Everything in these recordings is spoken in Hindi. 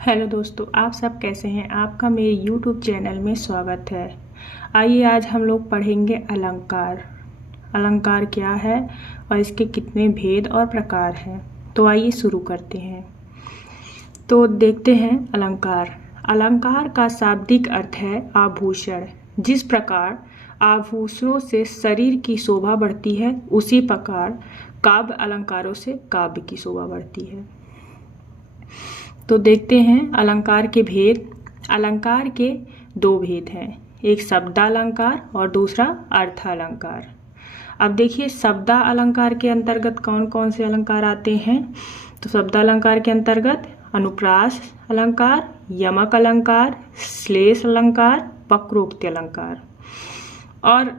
हेलो दोस्तों, आप सब कैसे हैं। आपका मेरे YouTube चैनल में स्वागत है। आइए आज हम लोग पढ़ेंगे अलंकार। अलंकार क्या है और इसके कितने भेद और प्रकार हैं। तो आइए शुरू करते हैं। तो देखते हैं अलंकार। अलंकार का शाब्दिक अर्थ है आभूषण। जिस प्रकार आभूषणों से शरीर की शोभा बढ़ती है, उसी प्रकार काव्य अलंकारों से काव्य की शोभा बढ़ती है। तो देखते हैं अलंकार के भेद। अलंकार के दो भेद हैं, एक शब्दालंकार और दूसरा अर्थालंकार। अब देखिए शब्दालंकार के अंतर्गत कौन कौन से अलंकार आते हैं। तो शब्दालंकार के अंतर्गत अनुप्रास अलंकार, यमक अलंकार, श्लेष अलंकार, वक्रोक्ति अलंकार। और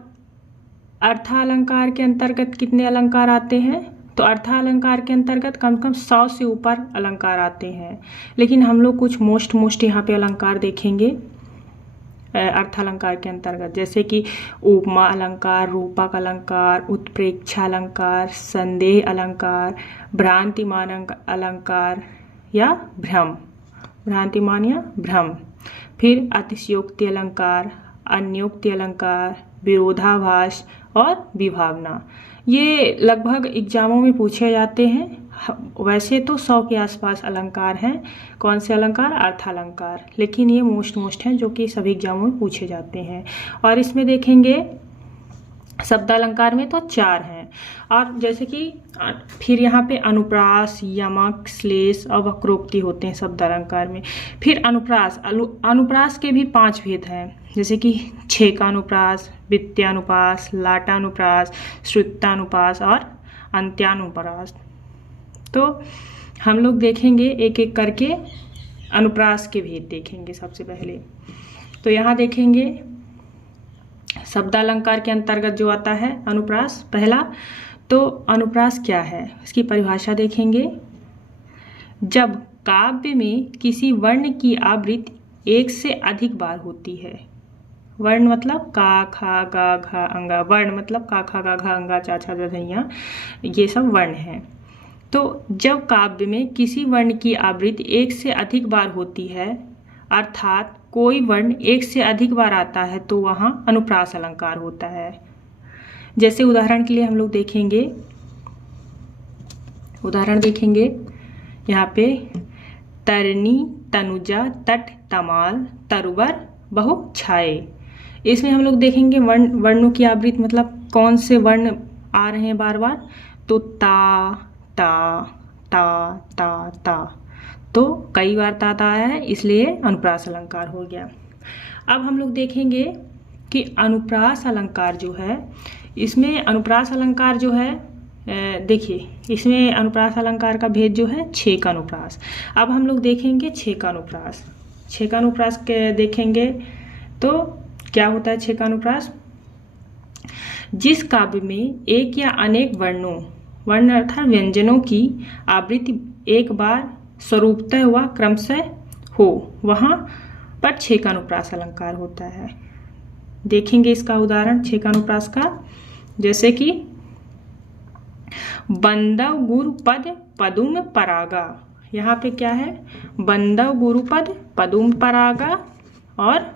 अर्थालंकार के अंतर्गत कितने अलंकार आते हैं। तो अर्थालंकार के अंतर्गत कम से कम 100 से ऊपर अलंकार आते हैं, लेकिन हम लोग कुछ मोस्ट यहाँ पे अलंकार देखेंगे अर्थालंकार के अंतर्गत, जैसे कि उपमा अलंकार, रूपक अलंकार, उत्प्रेक्षा अलंकार, संदेह अलंकार, भ्रांतिमान अलंकार या भ्रम, भ्रांतिमान या भ्रम। फिर अतिशयोक्ति अलंकार, अन्योक्ति अलंकार, विरोधाभास और विभावना। ये लगभग एग्जामों में पूछे जाते हैं। वैसे तो 100 के आसपास अलंकार हैं। कौन से अलंकार? अर्थालंकार। लेकिन ये मोस्ट हैं जो कि सभी एग्जामों में पूछे जाते हैं। और इसमें देखेंगे शब्दालंकार में तो 4 हैं। और जैसे कि फिर यहाँ पे अनुप्रास, यमक, श्लेष और वक्रोक्ति होते हैं शब्दालंकार में। फिर अनुप्रास के भी 5 भेद हैं, जैसे कि छेकानुप्रास, वित्त्यानुप्रास, लाटानुप्रास, श्रुतानुप्रास और अंत्यानुप्रास। तो हम लोग देखेंगे एक एक करके अनुप्रास के भेद देखेंगे सबसे पहले। तो यहाँ देखेंगे शब्दालंकार के अंतर्गत जो आता है अनुप्रास पहला। तो अनुप्रास क्या है, इसकी परिभाषा देखेंगे। जब काव्य में किसी वर्ण की आवृत्ति एक से अधिक बार होती है। वर्ण मतलब का, खा, गा, घा, अंगा। वर्ण मतलब का, खा, गा, घा, अंगा, चा, छा, दधैया, ये सब वर्ण हैं। तो जब काव्य में किसी वर्ण की आवृत्ति एक से अधिक बार होती है, अर्थात कोई वर्ण एक से अधिक बार आता है, तो वहाँ अनुप्रास अलंकार होता है। जैसे उदाहरण के लिए हम लोग देखेंगे, उदाहरण देखेंगे यहाँ पे तरनी, तनुजा, तट, तमाल, तरुवर, बहु, छाए। इसमें हम लोग देखेंगे वर्णों की आवृत्ति मतलब कौन से वर्ण आ रहे हैं बार बार। तो ता, ता, ता, ता, ता, तो कई बार ता आया है, इसलिए अनुप्रास अलंकार हो गया। अब हम लोग देखेंगे कि अनुप्रास अलंकार जो है, इसमें अनुप्रास अलंकार जो है, देखिए इसमें अनुप्रास अलंकार का भेद जो है छेकानुप्रास। अब हम लोग देखेंगे छेकानुप्रास। छेकानुप्रास के देखेंगे तो क्या होता है छेकानुप्रास। जिस काव्य में एक या अनेक वर्ण अर्थात व्यंजनों की आवृत्ति एक बार स्वरूपतः हुआ क्रमशः हो, वहां पर छेकानुप्रास अलंकार होता है। देखेंगे इसका उदाहरण छेकानुप्रास का, जैसे कि बंदव गुरुपद पदुम परागा। यहाँ पे क्या है, बंदव गुरुपद पदुम परागा और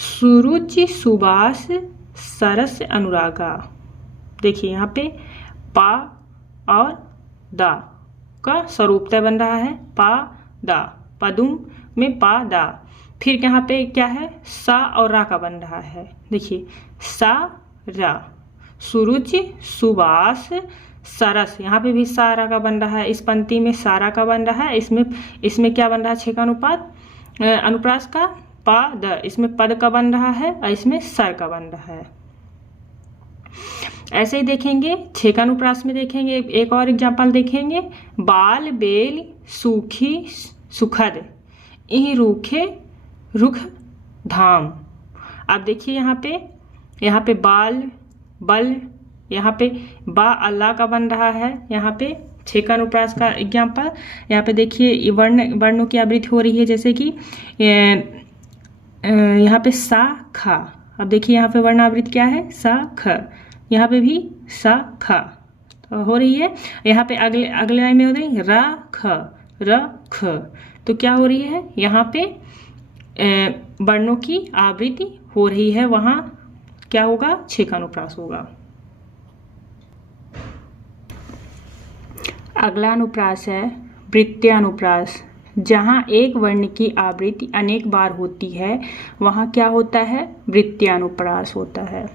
सुरुचि सुबास सरस अनुरागा। देखिए यहाँ पे पा और दा का स्वरूपतः बन रहा है, पा दा, पदुम में पा दा। फिर यहाँ पे क्या है, सा और रा का बन रहा है। देखिए सा रा, सुरुचि सुबास सरस, यहाँ पे भी सारा का बन रहा है। इस पंक्ति में सारा का बन रहा है। इसमें क्या बन रहा है छेकानुपात अनुप्रास का पा द, इसमें पद का बन रहा है और इसमें सर का बन रहा है। ऐसे ही देखेंगे छेकानुप्रास में देखेंगे एक और एग्जाम्पल देखेंगे, बाल बेल सूखी सुखद, इही रूखे रुख धाम। अब देखिए यहाँ पे बाल बल, यहाँ पे बा अल्लाह का बन रहा है। यहाँ पे छेकानुप्रास का एग्जाम्पल, यहाँ पे देखिए वर्णों की आवृत्ति हो रही है, जैसे कि यहाँ पे सा खा। अब देखिए यहाँ पे वर्ण आवृत्ति क्या है, सा ख। यहाँ पे भी सा ख तो हो रही है। यहाँ पे अगले लाइन में हो रही रा ख, र ख। तो क्या हो रही है यहाँ पे वर्णों की आवृत्ति हो रही है, वहां क्या होगा, छेकानुप्रास होगा। अगला अनुप्रास है वृत्त्यानुप्रास। जहां एक वर्ण की आवृत्ति अनेक बार होती है वहां क्या होता है, वृत्त्यानुप्रास होता है।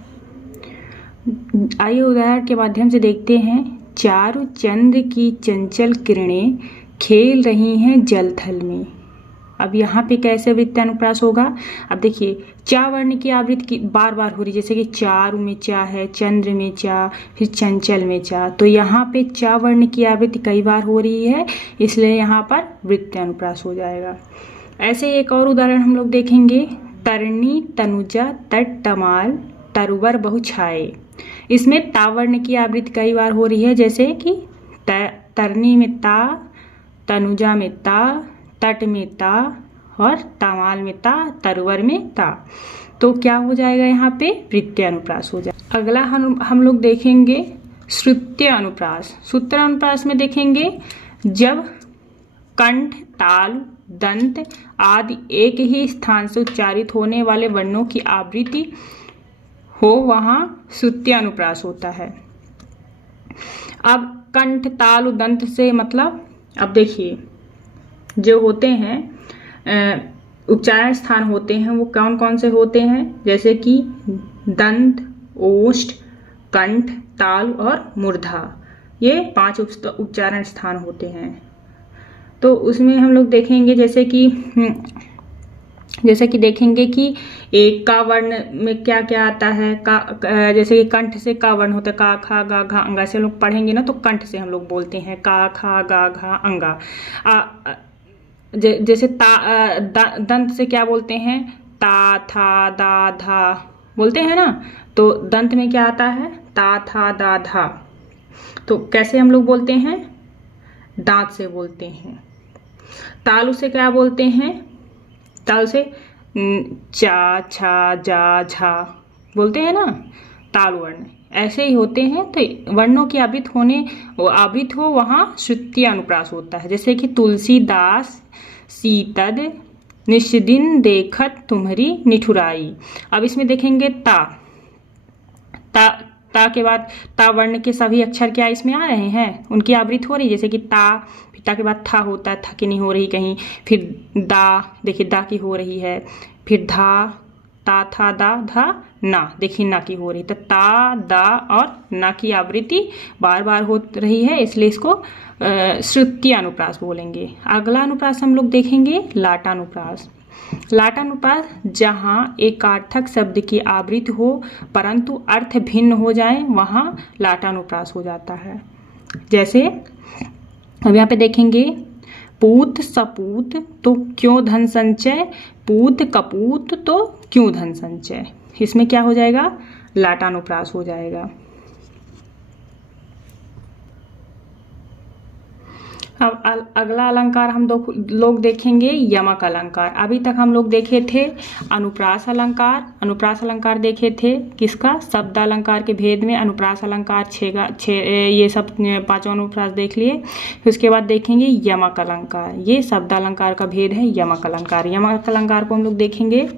आइए उदाहरण के माध्यम से देखते हैं। चारु चंद्र की चंचल किरणें खेल रही हैं जलथल में। अब यहाँ पे कैसे वृत्त्यानुप्रास होगा, अब देखिए चा वर्ण की आवृत्ति बार बार हो रही है, जैसे कि चारु में चा है, चंद्र में चा, फिर चंचल में चा, तो यहाँ पे चा वर्ण की आवृत्ति कई बार हो रही है, इसलिए यहाँ पर वृत्त्यानुप्रास हो जाएगा। ऐसे एक और उदाहरण हम लोग देखेंगे। तरनी तनुजा तट तमाल तरुवर बहु छाए। इसमें ता वर्ण की आवृत्ति कई बार हो रही है, जैसे कि तरनी में ता, तनुजा में ता, तट में ता और तमाल में ता, तरुवर में ता। तो क्या हो जाएगा, यहाँ पे वृत्त्यानुप्रास हो जाएगा। अगला हम लोग देखेंगे श्रुत्यानुप्रास। श्रुत्यानुप्रास में देखेंगे जब कंठ, ताल, दंत आदि एक ही स्थान से उच्चारित होने वाले वर्णों की आवृत्ति हो वहां श्रुत्यानुप्रास होता है। अब कंठ, ताल, दंत से मतलब, अब देखिए जो होते हैं उच्चारण स्थान होते हैं वो कौन कौन से होते हैं, जैसे कि दंत, ओष्ठ, कंठ, ताल और मूर्धा, ये 5 उच्चारण स्थान होते हैं। तो उसमें हम लोग देखेंगे जैसे कि देखेंगे कि एक का वर्ण में क्या क्या आता है। का जैसे कि कंठ से का वर्ण होता है, का खा गा घा अंगा से हम लोग पढ़ेंगे ना, तो कंठ से हम लोग बोलते हैं का खा गा घा अंगा। जैसे दंत से क्या बोलते हैं, ता था दा धा बोलते हैं ना, तो दंत में क्या आता है, ता था दा धा। तो कैसे हम लोग बोलते हैं, दांत से बोलते हैं। तालु से क्या बोलते हैं, ताल से चा छा जा झा बोलते हैं ना, ताल वर्ण ऐसे ही होते हैं। तो वर्णों की आवृत्त हो वहां श्रुत्यानुप्रास होता है। जैसे कि तुलसीदास सीतद निष्दिन देखत तुम्हारी निठुराई। अब इसमें देखेंगे ता के बाद ता वर्ण के सभी अक्षर क्या इसमें आ रहे हैं, उनकी आवृत्ति हो रही है। जैसे कि ता के बाद था होता है, था की नहीं हो रही कहीं। फिर दा, देखिए दा की हो रही है। फिर धा, ता था दा धा ना, देखिए ना की हो रही। तो ता, दा और ना की आवृत्ति बार बार हो रही है, इसलिए इसको श्रुत्यानुप्रास बोलेंगे। अगला अनुप्रास हम लोग देखेंगे लाटानुप्रास। लाटानुप्रास जहां एकार्थक शब्द की आवृत्ति हो परंतु अर्थ भिन्न हो जाए वहां लाटानुप्रास हो जाता है। जैसे अब यहाँ पे देखेंगे पूत सपूत तो क्यों धन संचय, पूत कपूत तो क्यों धन संचय। इसमें क्या हो जाएगा, लाटानुप्रास हो जाएगा। अब अगला अलंकार हम लोग देखेंगे यमक अलंकार। अभी तक हम लोग देखे थे अनुप्रास अलंकार। अनुप्रास अलंकार देखे थे किसका, शब्द अलंकार के भेद में अनुप्रास अलंकार ये सब 5 अनुप्रास देख लिए। फिर उसके बाद देखेंगे यमक अलंकार, ये शब्द अलंकार का भेद है यमक अलंकार। यमक अलंकार को हम लोग देखेंगे।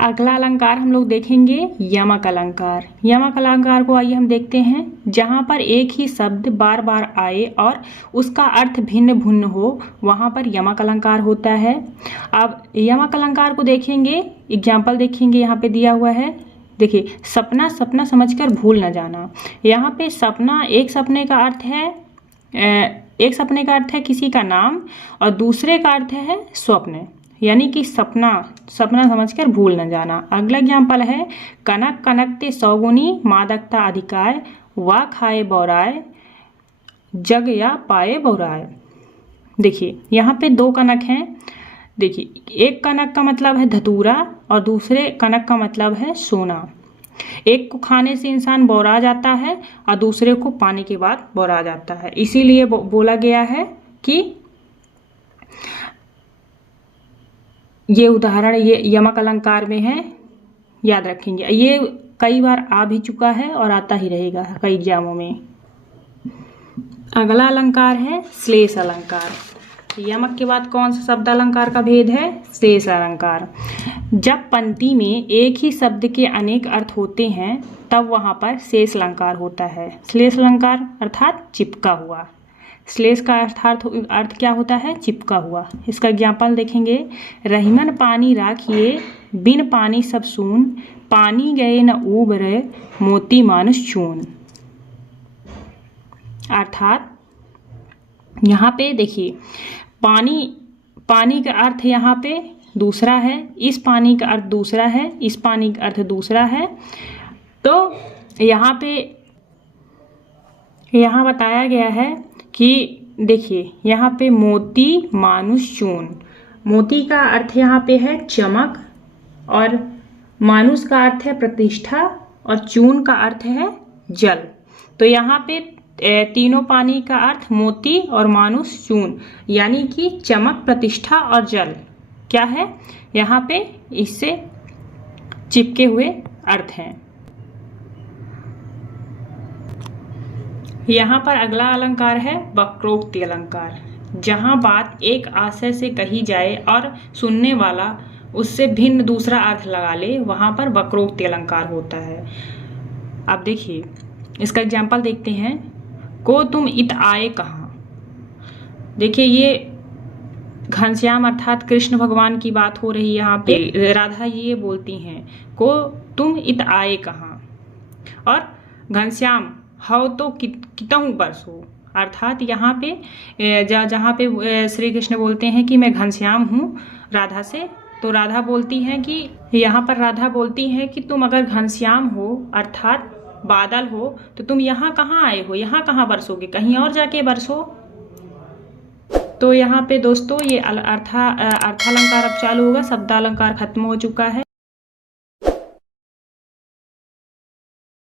अगला अलंकार हम लोग देखेंगे यमक अलंकार। यमक अलंकार को आइए हम देखते हैं। जहां पर एक ही शब्द बार बार आए और उसका अर्थ भिन्न भिन्न हो वहां पर यमक अलंकार होता है। अब यमक अलंकार को देखेंगे, एग्जाम्पल देखेंगे, यहाँ पे दिया हुआ है। देखिए सपना सपना समझकर भूल न जाना। यहाँ पे सपना, एक सपने का अर्थ है किसी का नाम और दूसरे का अर्थ है स्वप्न, यानी कि सपना समझकर भूल न जाना। अगला एग्जाम्पल है कनक कनकते सौगुनी मादकता अधिकाय वा खाए बौराय जग या पाए बौराय। देखिए यहाँ पे 2 कनक हैं। देखिए एक कनक का मतलब है धतूरा और दूसरे कनक का मतलब है सोना। एक को खाने से इंसान बौरा जाता है और दूसरे को पाने के बाद बौरा जाता है। इसीलिए बोला गया है कि ये उदाहरण ये यमक अलंकार में है, याद रखेंगे। ये कई बार आ भी चुका है और आता ही रहेगा कई एग्जामों में। अगला अलंकार है श्लेष अलंकार। यमक के बाद कौन सा शब्द अलंकार का भेद है? श्लेष अलंकार। जब पंक्ति में एक ही शब्द के अनेक अर्थ होते हैं तब वहां पर श्लेष अलंकार होता है। श्लेष अलंकार अर्थात चिपका हुआ। श्लेष का अर्थ क्या होता है? चिपका हुआ। इसका एग्जाम्पल देखेंगे। रहीमन पानी राखिए, बिन पानी सब सून, पानी गए न उबरे, मोती मानुष चून। अर्थात यहाँ पे देखिए, पानी का अर्थ यहाँ पे दूसरा है, इस पानी का अर्थ दूसरा है, इस पानी का अर्थ दूसरा है। तो यहाँ पे बताया गया है कि देखिए यहाँ पे मोती मानुष चून। मोती का अर्थ यहाँ पे है चमक, और मानुष का अर्थ है प्रतिष्ठा, और चून का अर्थ है जल। तो यहाँ पे तीनों पानी का अर्थ मोती और मानुष चून, यानी कि चमक, प्रतिष्ठा और जल क्या है? यहाँ पे इससे चिपके हुए अर्थ हैं। यहाँ पर अगला अलंकार है वक्रोक्ति अलंकार। जहाँ बात एक आशय से कही जाए और सुनने वाला उससे भिन्न दूसरा अर्थ लगा ले, वहाँ पर वक्रोक्ति अलंकार होता है। अब देखिए इसका एग्जाम्पल देखते हैं। को तुम इत आए कहाँ। देखिए ये घनश्याम अर्थात कृष्ण भगवान की बात हो रही है। यहाँ पे राधा ये बोलती हैं, को तुम इत आए कहाँ, और घनश्याम हव तो कितहु बरसो। अर्थात यहाँ पे जहाँ पे श्री कृष्ण बोलते हैं कि मैं घनश्याम हूँ राधा से, तो राधा बोलती है कि यहाँ पर राधा बोलती है कि तुम अगर घनश्याम हो अर्थात बादल हो, तो तुम यहाँ कहाँ आए हो, यहाँ कहाँ बरसोगे, कहीं और जाके बरसो। तो यहाँ पे दोस्तों ये अर्थालंकार अब चालू होगा। शब्दालंकार खत्म हो चुका है।